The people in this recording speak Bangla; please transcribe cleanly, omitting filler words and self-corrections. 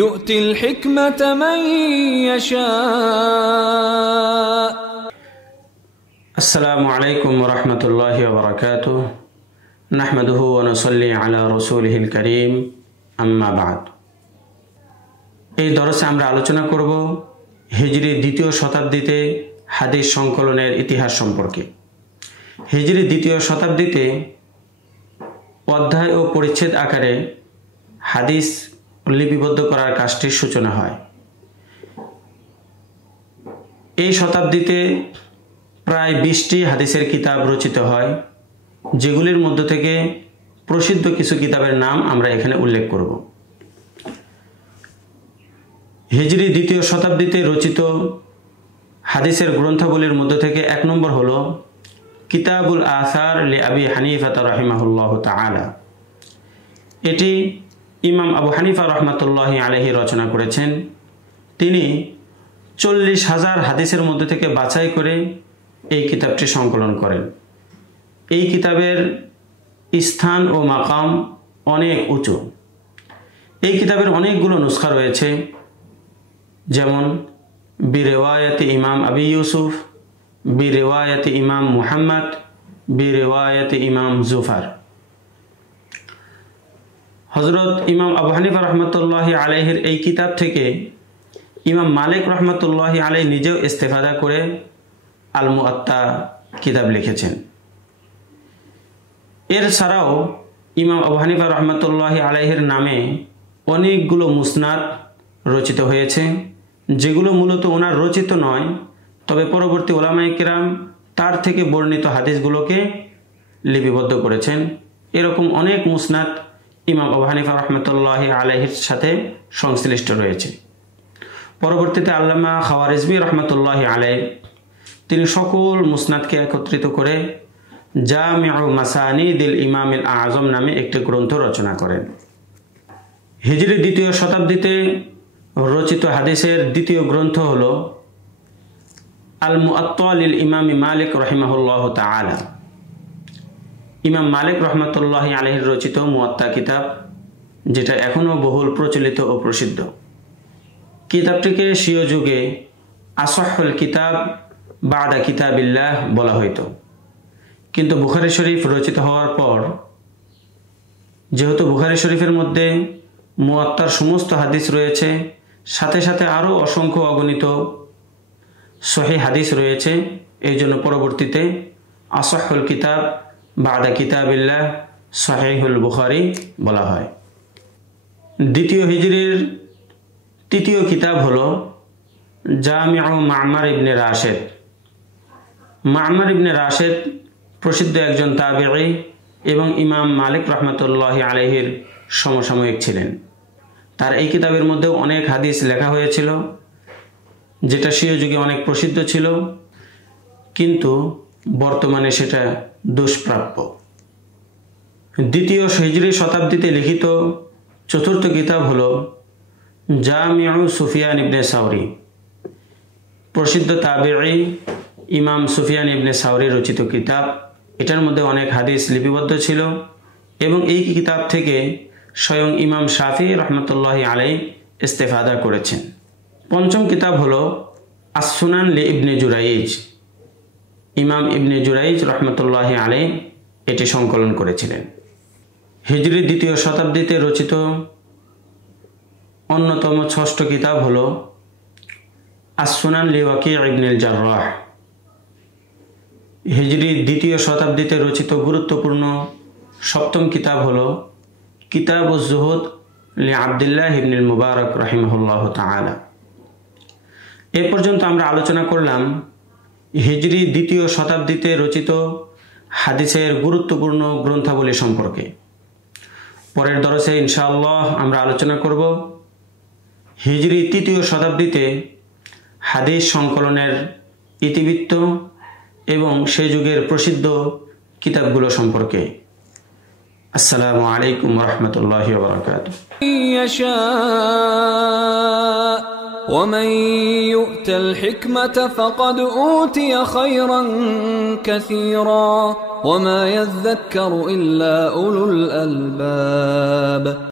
يؤتي الحكمة من يشاء. السلام عليكم ورحمة الله وبركاته. نحمده ونصلي على رسوله الكريم. أما بعد, এই দরসে আমরা আলোচনা করব হিজরি দ্বিতীয় শতাব্দীতে হাদিস সংকলনের ইতিহাস সম্পর্কে। হিজরি দ্বিতীয় শতাব্দীতে অধ্যায় ও পরিচ্ছেদ আকারে হাদিস লিপিবদ্ধ করার কাজটির সূচনা হয়। এই শতাব্দীতে প্রায় 20টি হাদিসের কিতাব রচিত হয়, যেগুলির মধ্য থেকে প্রসিদ্ধ কিছু কিতাবের নাম আমরা এখানে উল্লেখ করব। হিজরি দ্বিতীয় শতাব্দীতে রচিত হাদিসের গ্রন্থগুলির মধ্য থেকে 1 নম্বর হলো কিতাবুল আসার লি আবি হানিফা রাহিমাহুল্লাহ তাআলা। এটি ইমাম আবু হানিফা রহমাতুল্লাহি আলাইহি রচনা করেছেন। তিনি 40,000 হাদিসের মধ্যে থেকে বাছাই করে এই কিতাবটি সংকলন করেন। এই কিতাবের স্থান ও মাকাম অনেক উঁচু। এই কিতাবের অনেকগুলো নুসখা রয়েছে, যেমন বিরেওয়ায়াতে ইমাম আবি ইউসুফ, বিরেওয়ায়াতে ইমাম মুহাম্মদ, বিরেওয়ায়াতে ইমাম জুফার। হযরত ইমাম আবু হানিফা রহমতুল্লাহি আলাইহির এই কিতাব থেকে ইমাম মালিক রহমতুল্লাহি আলাইহি নিজেও ইস্তেফাদা করে আল মুআত্তা কিতাব লিখেছেন। এর ছাড়াও ইমাম আবু হানিফা রহমতুল্লাহি আলাইহির নামে অনেকগুলো মুসনাদ রচিত হয়েছে, যেগুলো মূলত ওনার রচিত নয়, তবে পরবর্তী উলামায়ে কেরাম তার থেকে বর্ণিত হাদিসগুলোকে লিপিবদ্ধ করেছেন। এরকম অনেক মুসনাদ ইমাম আবু হানিফা রহমতুল্লাহি আলাইহির সাথে সংশ্লিষ্ট রয়েছে। পরবর্তীতে আল্লামা খাওয়ারিজমি রহমতুল্লাহি আলাইহি তিনি সকল মুসনাদকে একত্রিত করে জামিউ মাসানিদিল ইমামিল আযম নামে একটি গ্রন্থ রচনা করেন। হিজরি দ্বিতীয় শতাব্দীতে রচিত হাদিসের দ্বিতীয় গ্রন্থ হলো আল মুআত্তা লিল ইমাম মালিক রাহিমাহুল্লাহ তাআলা। ইমাম মালিক রহমতুল্লাহি আলাইহির রচিত মুআত্তা কিতাব, যেটা এখনও বহুল প্রচলিত ও প্রসিদ্ধ। কিতাবটিকে স্বীয় যুগে আসহুল কিতাব বাদা কিতাবিল্লাহ বলা হইত, কিন্তু বুখারী শরীফ রচিত হওয়ার পর যেহেতু বুখারী শরীফের মধ্যে মুআত্তার সমস্ত হাদিস রয়েছে, সাথে সাথে আরও অসংখ্য অগণিত সহিহ হাদিস রয়েছে, এই জন্য পরবর্তীতে আসহুল কিতাব বাদা কিতাবিল্লাহ সহিহুল বুখারী বলা হয়। দ্বিতীয় হিজরির তৃতীয় কিতাব হলো জামিউ মা'মার ইবনে রাশেদ। মা'মার ইবনে রাশেদ প্রসিদ্ধ একজন তাবিঈ এবং ইমাম মালিক রহমতুল্লাহি আলাইহির সমসাময়িক ছিলেন। তার এই কিতাবের মধ্যেও অনেক হাদিস লেখা হয়েছিল, যেটা স্বীয় যুগে অনেক প্রসিদ্ধ ছিল, কিন্তু বর্তমানে সেটা দুষ্প্রাপ্য। দ্বিতীয় হিজরি শতাব্দীতে লিখিত চতুর্থ কিতাব হলো জামিউ সুফিয়ান ইবনে সাওরি। প্রসিদ্ধ তাবিঈ ইমাম সুফিয়ান ইবনে সাওরি রচিত কিতাব। এটার মধ্যে অনেক হাদিস লিপিবদ্ধ ছিল এবং এই কিতাব থেকে স্বয়ং ইমাম শাফি রহমতুল্লাহি আলাইহি ইস্তেফাদা করেছেন। পঞ্চম কিতাব হলো আস-সুনান লি ইবনে জুরাইজ। ইমাম ইবনে জুরাইজ রহমতুল্লাহি আলাইহি এটি সংকলন করেছিলেন। হিজরি দ্বিতীয় শতাব্দীতে রচিত অন্যতম ষষ্ঠ কিতাব হলো আস-সুনান লি ওয়াকি' ইবনুল জাররাহ। হিজরি দ্বিতীয় শতাব্দীতে রচিত গুরুত্বপূর্ণ সপ্তম কিতাব হলো কিতাবুজ জুহুদ লি আব্দুল্লাহ ইবনুল মুবারক রাহিমাহুল্লাহ তাআলা। এ পর্যন্ত আমরা আলোচনা করলাম হিজরি দ্বিতীয় শতাব্দীতে রচিত হাদিসের গুরুত্বপূর্ণ গ্রন্থাবলী সম্পর্কে। পরের দরসে ইনশাআল্লাহ আমরা আলোচনা করব হিজরি তৃতীয় শতাব্দীতে হাদিস সংকলনের ইতিবৃত্ত এবং সেই যুগের প্রসিদ্ধ কিতাবগুলো সম্পর্কে। আসসালামু আলাইকুম ওয়া রাহমাতুল্লাহি ওয়া বারাকাতুহু। ومن يؤت الحكمة فقد أوتي خيرا كثيرا وما يذكر إلا أولو الألباب.